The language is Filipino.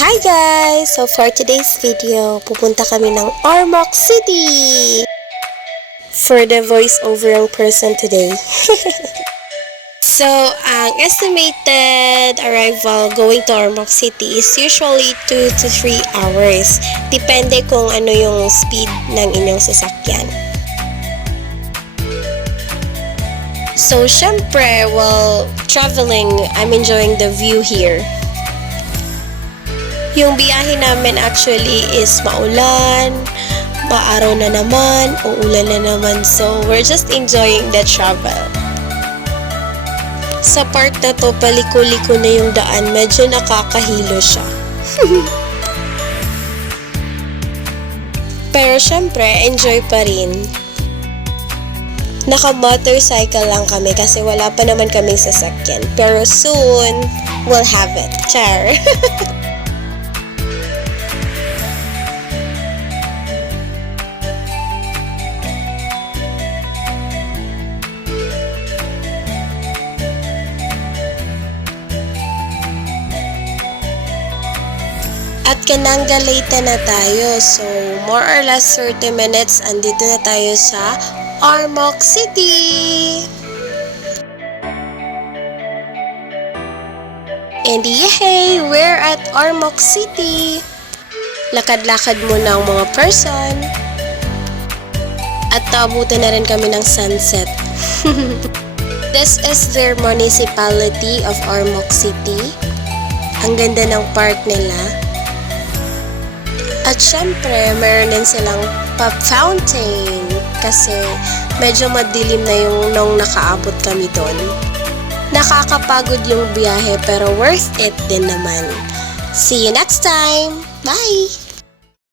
Hi guys! So for today's video, pupunta kami ng Ormoc City! For the voice-over ang person today. So, ang estimated arrival going to Ormoc City is usually 2 to 3 hours. Depende kung ano yung speed ng inyong sasakyan. So, syempre, while traveling, I'm enjoying the view here. Yung biyahe namin actually is maulan, maaraw na naman, uulan na naman. So, we're just enjoying the travel. Sa part na to, paliko-liko na yung daan. Medyo nakakahilo siya. Pero syempre, enjoy pa rin. Naka-motorcycle lang kami kasi wala pa naman kaming sasakyan. Pero soon, we'll have it. Char! At Kananga late na tayo. So, more or less 30 minutes, andito na tayo sa Ormoc City! And yay! We're at Ormoc City! Lakad-lakad muna ang mga person. At naabutan na rin kami ng sunset. This is their municipality of Ormoc City. Ang ganda ng park nila. At syempre, meron din silang pop fountain kasi medyo madilim na yung nung nakaabot kami doon. Nakakapagod yung biyahe pero worth it din naman. See you next time! Bye!